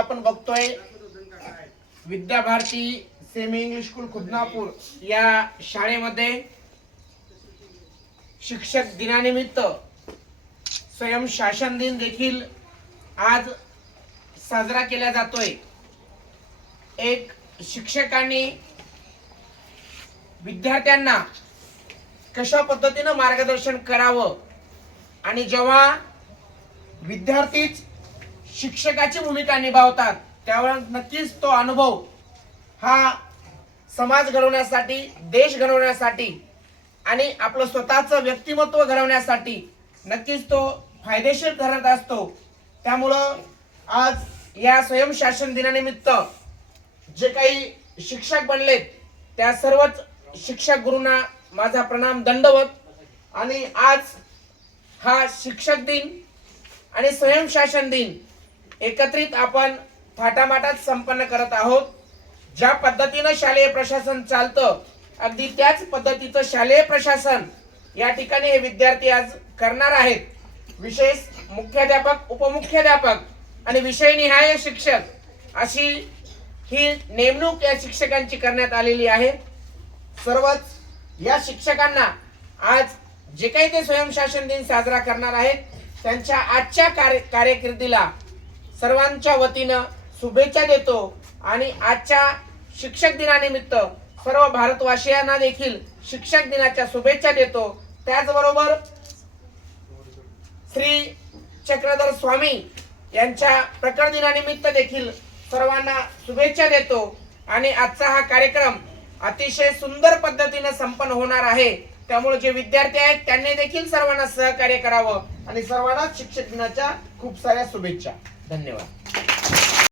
आपण बघतोय Vidyabharati semi English school Khudnapur या शाळेमध्ये शिक्षक दिनानिमित्त स्वयं शासन दिन देखील आज साजरा केला जातोय. एक शिक्षकांनी विद्यार्थ्यांना कशा पद्धतीनं मार्गदर्शन करावं आणि जेव्हा विद्यार्थीच शिक्षकाची भूमिका निभावतात. त्यावर नक्कीच तो अनुभव हा समाज घडवण्यासाठी देश घडवण्यासाठी आणि आपलं स्वतःचं व्यक्तिमत्व घडवण्यासाठी नक्कीच तो फायदेशीर ठरत असतो. त्यामुळं आज या स्वयंशासन दिनानिमित्त जे काही शिक्षक बनलेत त्या सर्वच शिक्षक गुरूंना माझा प्रणाम दंडवत आणि आज हा शिक्षक दिन आणि स्वयंशासन दिन एकत्रित आपण फाटामाटात संपन्न करत आहोत. ज्या पद्धतीनं शालेय प्रशासन चालतं अगदी त्याच पद्धतीचं शालेय प्रशासन या ठिकाणी हे विद्यार्थी आज करणार आहेत. विशेष मुख्याध्यापक उपमुख्याध्यापक आणि विषयनिहाय शिक्षक अशी ही नेमणूक या शिक्षकांची करण्यात आलेली आहे. सर्वच या शिक्षकांना आज जे काही ते स्वयंशासन दिन साजरा करणार आहेत त्यांच्या आजच्या कार्य कार्यकिर्दीला सर्वांच्या वतीनं शुभेच्छा देतो आणि आजच्या शिक्षक दिनानिमित्त सर्व भारतवासियांना देखील शिक्षक दिनाच्या शुभेच्छा देतो. त्याचबरोबर श्री चक्रधर स्वामी यांच्या प्रकट दिनानिमित्त देखील सर्वांना शुभेच्छा देतो. आणि आजचा हा कार्यक्रम अतिशय सुंदर पद्धतीनं संपन्न होणार आहे. त्यामुळे जे विद्यार्थी आहेत त्यांनी देखील सर्वांना सहकार्य करावं आणि सर्वांना शिक्षक दिनाच्या खूप साऱ्या शुभेच्छा. धन्यवाद.